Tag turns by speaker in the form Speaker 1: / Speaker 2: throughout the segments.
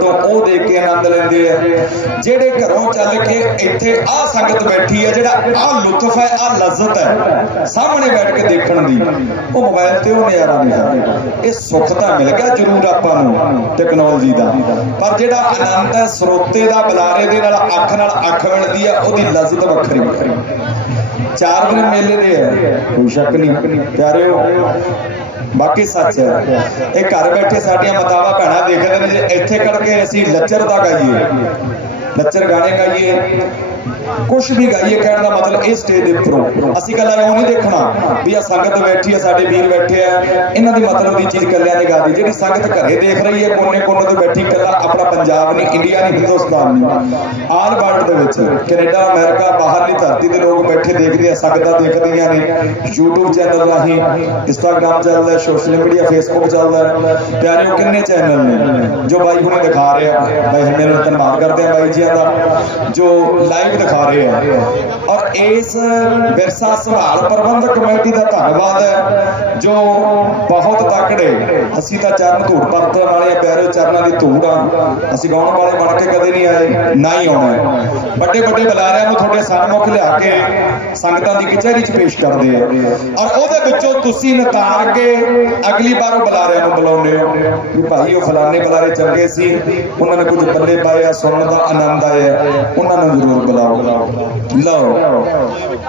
Speaker 1: ਤੋਂ ਉਹ ਦੇਖ ਕੇ ਆਨੰਦ ਲੈਂਦੇ ਆ। ਜਿਹੜੇ ਘਰੋਂ ਚੱਲ ਕੇ ਇੱਥੇ ਆਹ ਸੰਗਤ ਬੈਠੀ ਹੈ ਜਿਹੜਾ ਆਹ ਲੁਤਫ ਹੈ, ਆਹ ਲਜ਼ਤ ਹੈ, ਸਾਹਮਣੇ ਬੈਠ ਕੇ ਦੇਖਣ ਦੀ, ਉਹ ਮੋਬਾਈਲ ਤੇ ਉਹ ਨਜ਼ਾਰਾ ਨਹੀਂ ਹੈ ਇਹ ਸੁੱਖ ਤਾਂ ਮਿਲ ਗਿਆ ਜ਼ਰੂਰ ਆਪਾਂ ਨੂੰ ਟੈਕਨੋਲੋਜੀ ਦਾ। ਪਰ ਜਿਹੜਾ ਆਨੰਦ ਹੈ, ਸਰੋਤੇ ਦਾ, ਬੁਲਾਰੇ ਦੇ ਨਾਲ, ਅੱਖ ਨਾਲ ਅੱਖ ਮਿਲਦੀ ਹੈ ਉਹਦੀ ਲਜ਼ਤ ਵੱਖਰੀ। ਵੱਖਰੀ ਚਾਰ ਦਿਨ ਮੇਲੇ ਦੇ ਹੈ
Speaker 2: ਕੋਈ ਸ਼ੱਕ ਨਹੀਂ।
Speaker 1: ਪਿਆਰਿਓ ਬਾਕੀ ਸੱਚ ਹੈ। ਇਹ ਘਰ ਬੈਠੇ ਸਾਡੀਆਂ ਮਾਤਾਵਾਂ ਭੈਣਾਂ ਦੇਖਦੇ ਨੇ ਜੇ ਇੱਥੇ ਕਰਕੇ ਅਸੀਂ ਲੱਚਰ ਦਾ ਗਾਈਏ। ਲੱਚਰ ਗਾਣੇ ਗਾਈਏ। ਕੁਝ ਵੀ ਗਾਈਏ ਕਹਿਣ ਦਾ ਮਤਲਬ ਇਹ ਸਟੇਜ ਦੇ ਉੱਪਰੋਂ। ਅਸੀਂ ਕੱਲਾ ਉਹ ਨਹੀਂ ਦੇਖਣਾ। ਵੀ ਆ, ਸੰਗਤ ਬੈਠੀ ਆ, ਸਾਡੇ ਵੀਰ ਬੈਠੇ ਆ। ਇਹਨਾਂ ਦੀ ਮਤਲਬ ਦੀ ਚੀਜ਼ ਕੱਲਿਆਂ ਨੇ ਗਾਦੀ ਜਿਹੜੀ ਸੰਗਤ ਘਰੇ ਦੇਖ ਰਹੀ ਹੈ, ਕੋਨੇ ਕੋਨੇ ਤੇ ਬੈਠੀ ਕੱਲਾ ਆਪਣਾ ਪੰਜਾਬ ਨਹੀਂ, ਇੰਡੀਆ ਨਹੀਂ, ਹਿੰਦੁਸਤਾਨ ਨਹੀਂ। ਆਲ ਵਰਲਡ ਦੇ ਵਿੱਚ, ਕੈਨੇਡਾ, ਅਮਰੀਕਾ, ਬਾਹਰਲੀ ਧਰਤੀ ਦੇ ਲੋਕ ਬੈਠੇ ਦੇਖਦੇ ਆ, ਸੰਗਤਾਂ ਦੇਖਦੀਆਂ ਨੇ। YouTube ਚੈਨਲ ਰਾਹੀਂ, Instagram ਚੱਲਦਾ ਸੋਸ਼ਲ ਮੀਡੀਆ Facebook ਚੱਲਦਾ ਹੈ। ਪਿਆਰਿਓ, ਕਿੰਨੇ ਚੈਨਲ ਨੇ? ਜੋ ਬਾਈ ਹੁਣੇ ਦਿਖਾ ਰਹੇ ਆ। ਬਾਈ ਹੁਣੇ ਨੂੰ ਧੰਨਵਾਦ ਕਰਦੇ ਆ ਬਾਈ ਜੀਆਂ ਦਾ, ਜੋ ਲਾਈਵ ਦਿਖਾ ਰਹੇ ਆ। ਔਰ ਇਸ ਵਿਰਸਾ ਸੰਭਾਲ ਪ੍ਰਬੰਧਕ ਕਮੇਟੀ ਦਾ ਧੰਨਵਾਦ ਹੈ, ਜੋ ਬਹੁਤ ਤਕੜੇ। ਅਸੀਂ ਤਾਂ ਚਰਨ ਧੂੜ ਪਰਤਣ ਵਾਲੇ ਆ, ਪਿਆਰੇ ਚਰਨਾਂ ਦੀ ਧੂੜ ਆ। ਅਸੀਂ ਗਾਉਣ ਵਾਲੇ ਬਣ ਕੇ ਕਦੇ ਨਹੀਂ ਆਏ, ਨਾ ਹੀ ਆਉਣਾ ਹੈ। ਵੱਡੇ ਵੱਡੇ ਬੁਲਾਰਿਆਂ ਨੂੰ ਤੁਹਾਡੇ ਸਨਮੁਖ ਲਿਆ ਕੇ ਸੰਗਤਾਂ ਦੀ ਕਚਹਿਰੀ 'ਚ ਪੇਸ਼ ਕਰਦੇ ਆ। ਔਰ ਉਹਦੇ ਵਿੱਚੋਂ ਤੁਸੀਂ ਨਿਤਾਰ ਕੇ ਅਗਲੀ ਵਾਰ ਉਹ ਬੁਲਾਰਿਆਂ ਨੂੰ ਬੁਲਾਉਂਦੇ ਹੋ। ਵੀ ਭਾਈ, ਉਹ ਫਲਾਣੇ ਬੁਲਾਰੇ ਚੰਗੇ ਸੀ। ਉਹਨਾਂ ਨੇ ਕੁਝ ਪੱਲੇ ਪਾਏ ਆ, ਸੁਣਨ ਦਾ ਆਨੰਦ ਆਇਆ। ਉਹਨਾਂ ਨੂੰ ਜ਼ਰੂਰ ਬੁਲਾਓ। ਲਓ।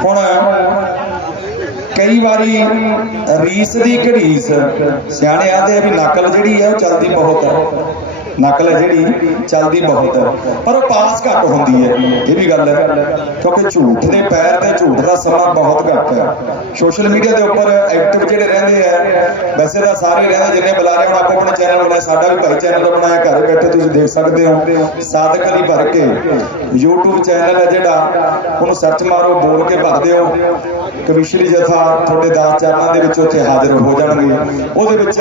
Speaker 1: ਹੁਣ ਕਈ ਵਾਰੀ ਰੀਸ ਦੀ ਘੜੀਸ ਸਿਆਣੇ ਆਦੇ ਆ ਵੀ ਨਕਲ ਜਿਹੜੀ ਹੈ ਉਹ ਚੱਲਦੀ ਬਹੁਤ ਹੈ। ਨਕਲ ਹੈ ਜਿਹੜੀ ਚੱਲਦੀ ਬਹੁਤ ਹੈ। ਪਰ ਉਹ ਪਾਸ ਘੱਟ ਹੁੰਦੀ ਹੈ। ਇਹ ਵੀ ਗੱਲ ਹੈ ਕਿਉਂਕਿ ਝੂਠ ਦੇ ਪੈਰ ਤੇ ਝੂਠ ਦਾ ਸਮਾਂ ਬਹੁਤ ਘੱਟ ਹੈ। ਸੋਸ਼ਲ ਮੀਡੀਆ ਦੇ ਉੱਪਰ ਐਕਟਿਵ ਜਿਹੜੇ ਰਹਿੰਦੇ ਆ, ਵੈਸੇ ਤਾਂ ਸਾਰੇ ਰਹਿੰਦੇ ਜਿੰਨੇ ਬੁਲਾ ਰਹੇ ਹੁਣ ਆਪੋ ਆਪਣਾ ਚੈਨਲ ਬਣਾਇਆ ਸਾਡਾ ਵੀ ਭਾਈ ਚੈਨਲ ਬਣਾਇਆ, ਘਰ ਬੈਠੇ ਤੁਸੀਂ ਦੇਖ ਸਕਦੇ ਹੋ। ਸਾਦਕ ਅਲੀ ਭਰ ਕੇ YouTube ਚੈਨਲ ਹੈ ਜਿਹੜਾ, ਉਹਨੂੰ ਸਰਚ ਮਾਰੋ, ਬੋਲ ਕੇ ਭਰ ਦਿਓ। ਕਵਿਸ਼ਰੀ ਜਥਾ ਤੁਹਾਡੇ ਦਾਸ ਚਰਨਾਂ ਦੇ ਵਿੱਚ ਉੱਥੇ ਹਾਜ਼ਰ ਹੋ ਜਾਣਗੇ। ਉਹਦੇ ਵਿੱਚ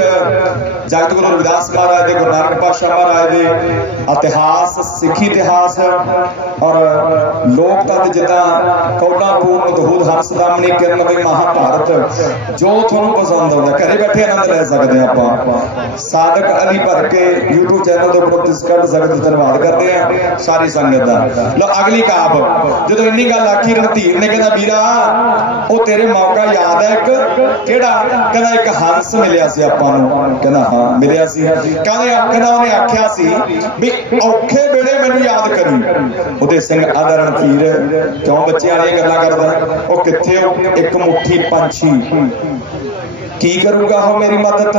Speaker 1: ਜਗਤ ਗੁਰੂ ਰਵਿਦਾਸ ਮਹਾਰਾਜ ਦੇ ਗੁਰੂ ਨਾਨਕ ਪਾਤਸ਼ਾਹ ਮਹਾਰਾਜ ਦੇ ਇਤਿਹਾਸ, ਸਿੱਖੀ ਇਤਿਹਾਸ ਔਰ ਲੋਕ ਤਤ ਜਿੱਦਾਂ ਕੌਲਾ ਪੂਰਨ ਦਹੂਦ ਹਰਸ ਕਿਰਨ ਵੀ ਮਹਾਭਾਰਤ, ਜੋ ਤੁਹਾਨੂੰ ਪਸੰਦ ਆਉਂਦਾ, ਘਰੇ ਬੈਠੇ ਆਨੰਦ ਲੈ ਸਕਦੇ ਹਾਂ ਆਪਾਂ। ਸਾਦਕ ਅਲੀ ਭਰ ਕੇ YouTube ਚੈਨਲ ਦੇ ਉੱਪਰ ਤੁਸੀਂ ਕੱਢ ਧੰਨਵਾਦ ਕਰਦੇ ਆ ਸਾਰੀ ਸੰਗਤ ਦਾ। ਲਓ, ਅਗਲੀ ਕਾਬ ਜਦੋਂ ਇੰਨੀ ਗੱਲ ਆਖੀ, ਰਣਧੀਰ ਨੇ ਕਹਿੰਦਾ ਵੀਰਾ, ਉਹ ਤੇਰੇ ਮੌਕਾ ਯਾਦ ਹੈ ਇੱਕ। ਕਿਹੜਾ? ਕਹਿੰਦਾ, ਇੱਕ ਹੰਸ ਮਿਲਿਆ ਸੀ ਆਪਾਂ ਨੂੰ। ਕਹਿੰਦਾ, ਹਾਂ, ਮਿਲਿਆ ਸੀ। ਕਹਿੰਦੇ ਕਹਿੰਦਾ ਉਹਨੇ ਆਖਿਆ ਸੀ ਵੀ ਔਖੇ ਵੇਲੇ ਮੈਨੂੰ ਯਾਦ ਕਰੀ। ਉਹਦੇ ਸਿੰਘ ਆਦਾ ਰਣਧੀਰ ਕਿਉਂ ਬੱਚਿਆਂ ਵਾਲੀਆਂ ਗੱਲਾਂ ਕਰਦਾ? ਉਹ ਕਿੱਥੇ ਇੱਕ ਮੁੱਠੀ ਪੰਛੀ। ਕੀ ਕਰੂਗਾ ਉਹ ਮੇਰੀ ਮਦਦ?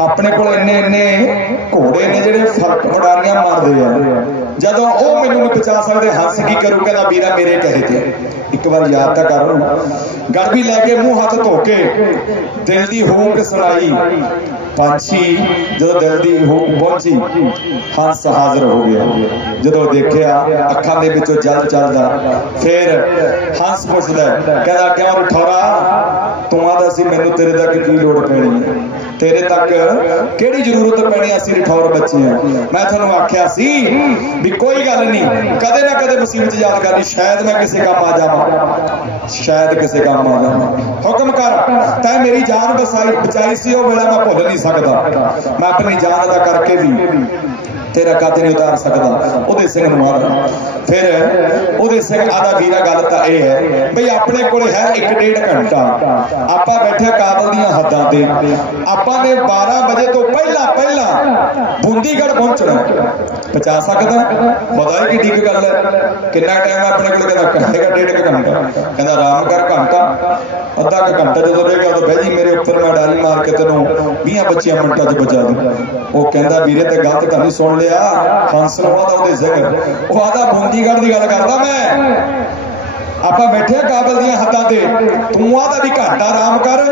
Speaker 1: ਆਪਣੇ ਕੋਲ ਇੰਨੇ ਇੰਨੇ ਘੋੜੇ ਨੇ ਜਿਹੜੇ ਫ਼ਰਕ ਉਡਾਰੀਆਂ ਮਾਰਦੇ ਆ। ਜਦੋਂ ਉਹ ਮੈਨੂੰ ਨਹੀਂ ਬਚਾ ਸਕਦੇ, ਹੱਸ ਕੀ ਕਰੂ? ਕਹਿੰਦਾ, ਵੀਰਾ, ਮੇਰੇ ਕਹੇ ਤੇ ਇੱਕ ਵਾਰ ਯਾਦ ਤਾਂ ਕਰ ਗੜਬੀ ਲੈ ਕੇ ਮੂੰਹ ਹੱਥ ਧੋ ਕੇ ਦਿਲ ਦੀ ਹੂਕ ਸੁਣਾਈ। ਪੰਛੀ ਜਦੋਂ ਦਿਲ ਦੀ ਹੂਕ ਪਹੁੰਚੀ, ਹੰਸ ਹਾਜ਼ਰ ਹੋ ਗਿਆ। ਜਦੋਂ ਦੇਖਿਆ, ਅੱਖਾਂ ਦੇ ਵਿੱਚੋਂ ਜਲ ਚੱਲਦਾ, ਫਿਰ ਹੱਸ ਪੁੱਛਦਾ, ਕਹਿੰਦਾ, ਕਿਉਂ ਰਠੌਰਾ ਤੂੰ ਆਦਾ ਸੀ, ਮੈਨੂੰ ਤੇਰੇ ਤੱਕ ਕੀ ਲੋੜ ਪੈਣੀ ਹੈ? ਤੇਰੇ ਤੱਕ ਕਿਹੜੀ ਜ਼ਰੂਰਤ ਪੈਣੀ ਅਸੀਂ ਰਠੌਰ ਬੱਚੇ ਆ ਮੈਂ ਤੁਹਾਨੂੰ ਆਖਿਆ ਸੀ ਵੀ ਕੋਈ ਗੱਲ ਨਹੀਂ, ਕਦੇ ਨਾ ਕਦੇ ਮੁਸੀਬਤ ਯਾਦ ਕਰਨੀ, ਸ਼ਾਇਦ ਮੈਂ ਕਿਸੇ ਕੰਮ ਆ ਜਾਵਾਂ। ਸ਼ਾਇਦ ਕਿਸੇ ਕੰਮ ਆ ਜਾਵਾਂ। ਹੁਕਮ ਕਰ, ਤੈਂ ਮੇਰੀ ਜਾਨ ਬਸਾਈ, ਬਚਾਈ ਸੀ, ਉਹ ਵੇਲਾ ਮੈਂ ਭੁੱਲ ਨਹੀਂ ਸਕਦਾ। ਮੈਂ ਆਪਣੀ ਜਾਨ ਦਾ ਕਰਕੇ ਵੀ ਤੇਰਾ ਕੱਦ ਨਹੀਂ ਉਤਾਰ ਸਕਦਾ। ਉਹਦੇ ਸਿੰਘ ਨੂੰ ਆਦਾ ਫਿਰ ਉਹਦੇ ਸਿੰਘ ਆਦਾ ਵੀਰਾ ਗੱਲ ਤਾਂ ਇਹ ਹੈ, ਬਈ ਆਪਣੇ ਕੋਲੇ ਹੈ 1.5 ਘੰਟਾ। ਆਪਾਂ ਬੈਠੇ ਕਾਬਲ ਦੀਆਂ ਹੱਦਾਂ ਤੇ। ਆਪਾਂ ਨੇ 12 ਵਜੇ ਤੋਂ ਪਹਿਲਾਂ ਪਹਿਲਾਂ ਬੂੰਦੀਗੜ ਪਹੁੰਚਣਾ। ਪਹੁੰਚਾ ਸਕਦਾ? ਬਤਾਈ ਕਿੱਡੀ ਗੱਲ ਹੈ। ਕਿੰਨਾ ਟਾਈਮ ਆਪਣੇ ਕੋਲ ਕਹਿੰਦਾ, ਘੰਟੇ ਡੇਢ ਕੁ ਘੰਟਾ। ਕਹਿੰਦਾ, ਆਰਾਮ ਕਰ ਘੰਟਾ। ਅੱਧਾ ਕੁ ਘੰਟਾ ਜਦੋਂ ਰਹੇਗਾ, ਉਦੋਂ ਬਹਿ ਜੀ, ਮੇਰੇ ਉੱਪਰ ਮੈਂ ਡਾਲੀ ਮਾਰ ਕੇ ਤੈਨੂੰ 20 25 ਮਿੰਟਾਂ 'ਚ ਬਚਾ ਦੂੰ। ਉਹ ਕਹਿੰਦਾ, ਵੀਰੇ, ਤੇ ਗਲਤ ਤਾਂ ਨਹੀਂ ਸੁਣ ਲਿਆ। ਹੰਸ ਨੂੰ ਉਹਦੇ ਜ਼ਿਕਰ ਉਹ ਆਦਾ ਬੂੰਦੀਗੜ ਦੀ ਗੱਲ ਕਰਦਾ ਮੈਂ। ਆਪਾਂ ਬੈਠੇ ਆ ਕਾਬਲ ਦੀਆਂ ਹੱਦਾਂ ਤੇ। ਤੂੰ ਆਦਾ ਵੀ ਘੰਟਾ ਆਰਾਮ ਕਰ।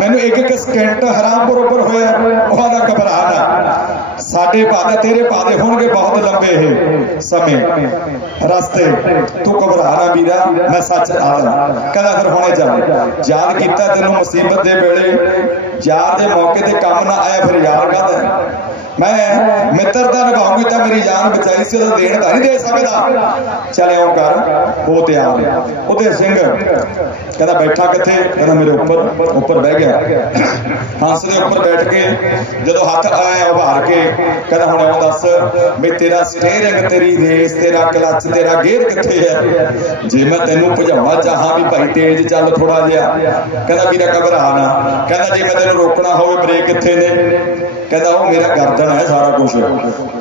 Speaker 1: ਮੈਨੂੰ ਇੱਕ ਇੱਕ ਸਕਿੰਟ ਹਰਾਮ ਬਰੋਬਰ ਹੋਇਆ ਉਹ ਆਦਾ ਘਬਰਾ ਨਾ ਸਾਡੇ ਭਾਦੇ ਤੇਰੇ ਭਾਦੇ ਹੋਣਗੇ ਬਹੁਤ ਲੰਬੇ ਇਹ ਸਮੇਂ। ਰਸਤੇ, ਤੂੰ ਘਬਰਾ ਨਾ ਵੀਰਾ, ਮੈਂ ਸੱਚ ਆਦਾ ਕਹਿੰਦਾ ਫਿਰ ਹੁਣੇ ਚੱਲ। ਯਾਦ ਕੀਤਾ ਤੈਨੂੰ ਮੁਸੀਬਤ ਦੇ ਵੇਲੇ, ਯਾਰ ਦੇ ਮੌਕੇ ਤੇ ਕੰਮ ਨਾ ਆਇਆ, ਫਿਰ ਯਾਰ ਕਾਹਦਾ? ਮੈਂ ਮਿੱਤਰਤਾ ਨਿਭਾਉਂਗੀ ਤਾਂ ਮੇਰੀ ਜਾਨ ਬਚਾਈ ਸੀ ਉਹਦਾ ਦੇਣ ਤਾਂ ਨਹੀਂ ਦੇ ਸਕਦਾ। ਚੱਲ ਇਉਂ ਕਰ ਹੋ ਤਿਆਰ ਉਹਦੇ ਸਿੰਘ ਕਹਿੰਦਾ, ਬੈਠਾ ਕਿੱਥੇ? ਕਹਿੰਦਾ, ਮੇਰੇ ਉੱਪਰ ਉੱਪਰ ਬਹਿ ਗਿਆ। ਹੰਸ ਦੇ ਉੱਪਰ ਬੈਠ ਕੇ ਜਦੋਂ ਹੱਥ ਆਇਆ, ਉਭਾਰ ਕੇ ਕਹਿੰਦਾ, ਹੁਣ ਉਹ ਦੱਸ ਵੀ ਤੇਰਾ ਸਟੀਅਰਿੰਗ ਤੇਰੀ ਰੇਸ, ਤੇਰਾ ਕਲੱਚ, ਤੇਰਾ ਗੇਅਰ ਕਿੱਥੇ ਹੈ? ਜੇ ਮੈਂ ਤੈਨੂੰ ਭਜਾਉਣਾ ਚਾਹਾਂ ਵੀ ਭਾਈ ਤੇਜ਼ ਚੱਲ ਥੋੜਾ ਜਿਹਾ। ਕਹਿੰਦਾ, ਵੀਰਾ ਘਬਰਾ ਨਾ। ਕਹਿੰਦਾ, ਜੇ ਮੈਂ ਤੈਨੂੰ ਰੋਕਣਾ ਹੋਵੇ, ਬ੍ਰੇਕ ਕਿੱਥੇ ਨੇ? ਕਹਿੰਦਾ, ਉਹ ਮੇਰਾ ਗਰਦਨ ਹੈ ਸਾਰਾ ਕੁਝ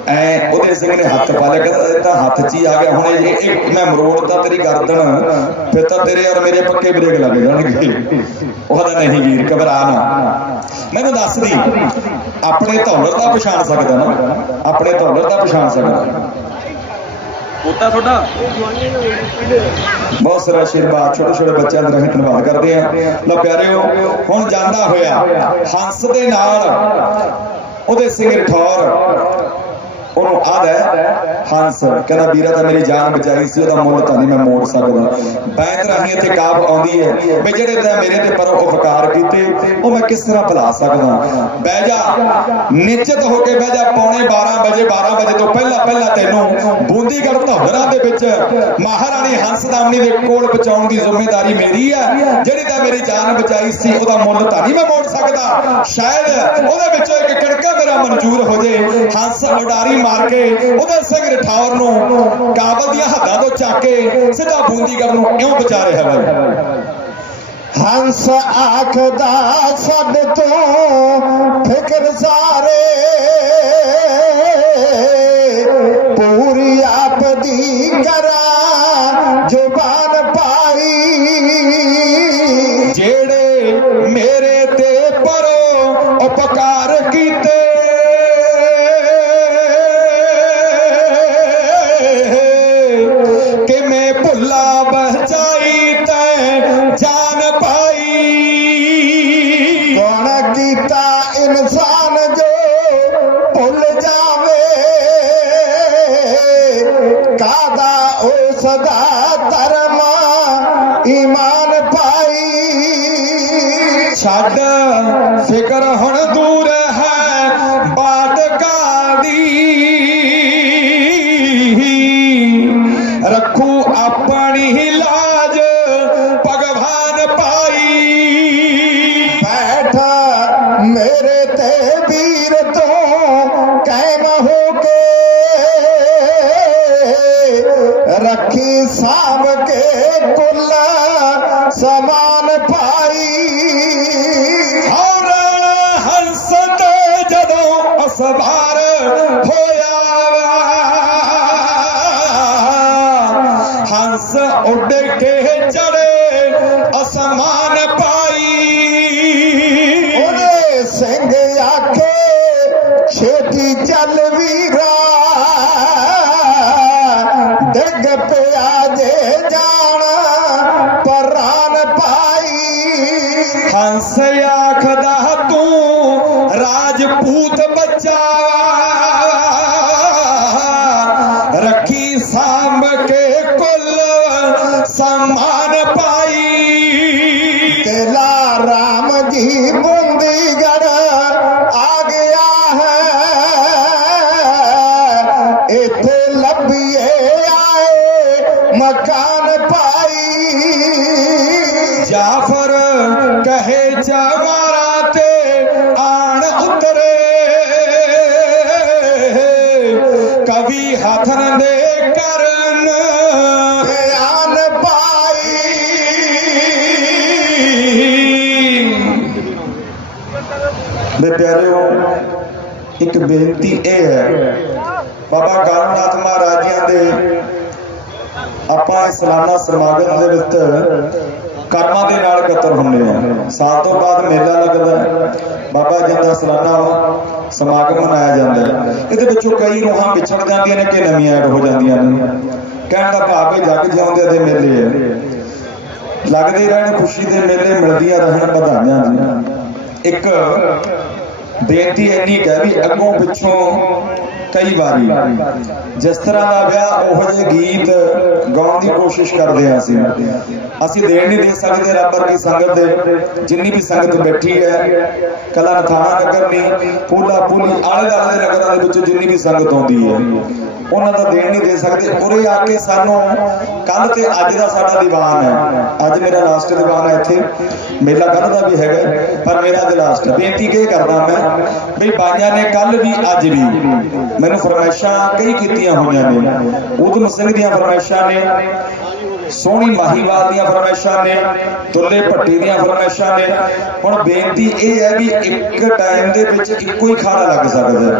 Speaker 1: ਐ ਉਹਦੇ ਸਿੰਘ ਨੇ ਹੱਥ ਪਾ ਲਿਆ ਕਹਿੰਦਾ ਇਹ ਤਾਂ ਹੱਥ 'ਚ ਹੀ ਆ ਗਿਆ ਹੁਣ ਇਹ ਮੈਂ ਮਰੋੜਤਾ ਤੇਰੀ ਗਰਦਨ ਫਿਰ ਤਾਂ ਤੇਰੇ ਔਰ ਮੇਰੇ ਪੱਕੇ ਬ੍ਰੇਕ ਲੱਗ ਜਾਣਗੇ। ਉਹਦਾ ਨਹੀਂ ਵੀਰ ਘਬਰਾ ਨਾ। ਮੈਨੂੰ ਦੱਸ ਦੀ ਆਪਣੇ ਧੌਲਰ ਦਾ ਪਛਾਣ ਸਕਦਾ ਨਾ? ਆਪਣੇ ਧੌਲਰ ਦਾ ਪਛਾਣ ਸਕਦਾ। ਪੋਤਾ ਤੁਹਾਡਾ? ਬਹੁਤ ਸਾਰਾ ਆਸ਼ੀਰਵਾਦ ਛੋਟੇ ਛੋਟੇ ਬੱਚਿਆਂ ਦਾ ਅਸੀਂ ਧੰਨਵਾਦ ਕਰਦੇ ਆ। ਲਓ ਪਿਆਰਿਓ ਹੁਣ ਜਾਂਦਾ ਹੋਇਆ ਹੰਸ ਦੇ ਨਾਲ ਉਹਦੇ ਸਿੰਘ ਠੌਰ ਉਹਨੂੰ ਆਦਾ ਹੈ ਹੰਸ ਕਹਿੰਦਾ, ਵੀਰਾ ਤਾਂ ਮੇਰੀ ਜਾਨ ਬਚਾਈ ਸੀ, ਉਹਦਾ ਮੁੱਲ ਤਾਂ ਨਹੀਂ ਮੈਂ ਮੋੜ ਸਕਦਾ। ਬੈਂਤ ਰਾਹੀਂ ਇੱਥੇ ਕਾਬ ਆਉਂਦੀ ਹੈ। ਵੀ ਜਿਹੜੇ ਤਾਂ ਮੇਰੇ ਤੇ ਪਰ ਉਪਕਾਰ ਕੀਤੇ, ਉਹ ਮੈਂ ਕਿਸ ਤਰ੍ਹਾਂ ਭੁਲਾ ਸਕਦਾ? ਬਹਿ ਜਾ। ਨਿਸ਼ਚਿਤ ਹੋ ਕੇ ਬਹਿ ਜਾ, ਪੌਣੇ 12 ਵਜੇ 12 ਵਜੇ ਤੋਂ ਪਹਿਲਾਂ ਪਹਿਲਾਂ ਤੈਨੂੰ ਬੂੰਦੀਗੜ੍ਹ ਧੌਲਰਾ ਦੇ ਵਿੱਚ ਮਹਾਰਾਣੀ ਹੰਸ ਹੰਸਦਾਮਣੀ ਦੇ ਕੋਲ ਪਹੁੰਚਾਉਣ ਦੀ ਜ਼ਿੰਮੇਵਾਰੀ ਮੇਰੀ ਹੈ। ਜਿਹੜੀ ਤਾਂ ਮੇਰੀ ਜਾਨ ਬਚਾਈ ਸੀ, ਉਹਦਾ ਮੁੱਲ ਤਾਂ ਨਹੀਂ ਮੈਂ ਮੋੜ ਸਕਦਾ। ਸ਼ਾਇਦ ਉਹਦੇ ਵਿੱਚੋਂ ਇੱਕ ਕਿੜਕਾ ਮੇਰਾ ਮਨਜ਼ੂਰ ਹੋ ਜੇ। ਹੰਸ ਉਡਾਰੀ ਮਾਰ ਕੇ ਉਹਦੇ ਸਿੰਘ ਰਠੌਰ ਨੂੰ ਕਾਬਲ ਦੀਆਂ ਹੱਦਾਂ ਤੋਂ ਚੱਕ ਕੇ ਸਿੱਧਾ ਬੂੰਦੀਗੜ੍ਹ ਨੂੰ ਕਿਉਂ ਬਚਾ ਰਿਹਾ ਬਾਈ ਹੰਸ ਆਖਦਾ ਸਭ ਤੋਂ ਫਿਕਰ ਸਾਰੇ। ਪੂਰੀ ਆਪ ਦੀ ਕਰਾਂ ਕਾਦਾ ਉਹ ਸਦਾ ਧਰਮ ਈਮਾਨ ਪਾਈ? ਛੱਡ ਫਿਕਰ ਹੁਣ ਦੂਰ ਹੈ। ਜਦੋਂ ਸਮਾਨ ਪਾਈ। ਤੇਲਾ ਰਾਮ ਜੀ ਬੁੰਦੀਗੜ ਆ ਗਿਆ ਹੈ। ਇੱਥੇ ਲੱਭੀਏ ਆਏ ਮਕਾਨ ਪਾਈ। ਜਾਫਰ ਕਹੇ ਜਵਾਰਾ ਤੇ ਆਣ ਉਤਰੇ। ਕਵੀ ਹਥਨ ਦੇ ਮੇਰੇ ਪਿਆਰਿਓ, ਇੱਕ ਬੇਨਤੀ ਇਹ ਹੈ, ਬਾਬਾ ਕਾਲਨਾਥ ਮਹਾਰਾਜਿਆਂ ਦੇ ਆਪਾਂ ਇਸ ਸਮਾਗਮ ਦੇ ਵਿੱਚ ਕਰਮਾਂ ਦੇ ਨਾਲ ਇਕੱਤਰ ਹੁੰਦੇ ਆ ਸਾਲ ਤੋਂ ਬਾਅਦ ਮੇਲਾ ਲੱਗਦਾ ਬਾਬਾ ਜੀ ਦਾ ਸਾਲਾਨਾ ਸਮਾਗਮ ਮਨਾਇਆ ਜਾਂਦਾ ਇਹਦੇ ਵਿੱਚੋਂ ਕਈ ਰੂਹਾਂ ਵਿਛੜ ਜਾਂਦੀਆਂ ਨੇ ਕਿ ਨਵੀਆਂ ਐਡ ਹੋ ਜਾਂਦੀਆਂ ਨੇ। ਕਹਿਣ ਦਾ ਭਾਵ ਹੈ ਜਗ ਜਿਉਂਦੇ ਦੇ ਮੇਲੇ ਹੈ। ਲੱਗਦੇ ਰਹਿਣ ਖੁਸ਼ੀ ਦੇ ਮੇਲੇ ਮਿਲਦੀਆਂ ਰਹਿਣ ਵਧਾਈਆਂ ਦੀਆਂ ਇੱਕ ਬੇਨਤੀ ਇੰਨੀ ਕਹਿ ਵੀ ਅੱਗੋਂ ਪਿੱਛੋਂ ਕਈ ਵਾਰੀ ਜਿਸ ਤਰ੍ਹਾਂ ਦਾ ਵਿਆਹ ਉਹੋ ਜਿਹੇ ਗੀਤ ਗਾਉਣ ਦੀ ਕੋਸ਼ਿਸ਼ ਕਰਦੇ ਹਾਂ ਅਸੀਂ। ਅਸੀਂ ਦੇਣ ਨਹੀਂ ਦੇ ਸਕਦੇ ਰੱਬ ਵਰਗੀ ਸੰਗਤ ਦੇ, ਜਿੰਨੀ ਵੀ ਸੰਗਤ ਬੈਠੀ ਹੈ, ਕਲਾ ਨਥਾਣਾ ਨਗਰ ਪੂਲਾ ਪੂਲੀ ਆਲੇ ਦੁਆਲੇ ਦੇ ਨਗਰਾਂ ਦੇ ਵਿੱਚੋਂ ਜਿੰਨੀ ਵੀ ਸੰਗਤ ਆਉਂਦੀ ਹੈ, ਉਹਨਾਂ ਦਾ ਦੇਣ ਨਹੀਂ ਦੇ ਸਕਦੇ। ਉਰੇ ਆ ਕੇ ਸਾਨੂੰ ਕੱਲ ਤੇ ਅੱਜ ਦਾ ਸਾਡਾ ਦੀਵਾਨ ਹੈ। ਅੱਜ ਮੇਰਾ ਲਾਸਟ ਦੀਵਾਨ ਹੈ ਇੱਥੇ। ਮੇਲਾ ਕੱਲ ਦਾ ਵੀ ਹੈਗਾ, ਪਰ ਮੇਰਾ ਅੱਜ ਲਾਸਟ ਬੇਨਤੀ ਕੀ ਕਰਦਾ ਮੈਂ ਵੀ ਬਾਈਆਂ ਨੇ ਕੱਲ ਵੀ, ਅੱਜ ਵੀ ਮੈਨੂੰ ਫਰਮਾਇਸ਼ਾਂ ਕਈ ਕੀਤੀਆਂ ਹੋਈਆਂ ਨੇ। ਉਦਮ ਸਿੰਘ ਦੀਆਂ ਫਰਮਾਇਸ਼ਾਂ ਨੇ, ਸੋਹਣੀ ਮਾਹੀਵਾਲ ਦੀਆਂ ਫਰਮਾਇਸ਼ਾਂ ਨੇ ਤੁੱਲੇ ਭੱਟੀ ਦੀਆਂ ਫਰਮਾਇਸ਼ਾਂ ਨੇ। ਹੁਣ ਬੇਨਤੀ ਇਹ ਹੈ ਵੀ ਇੱਕ ਟਾਈਮ ਦੇ ਵਿੱਚ ਇੱਕੋ ਹੀ ਖਾਣਾ ਲੱਗ ਸਕਦਾ।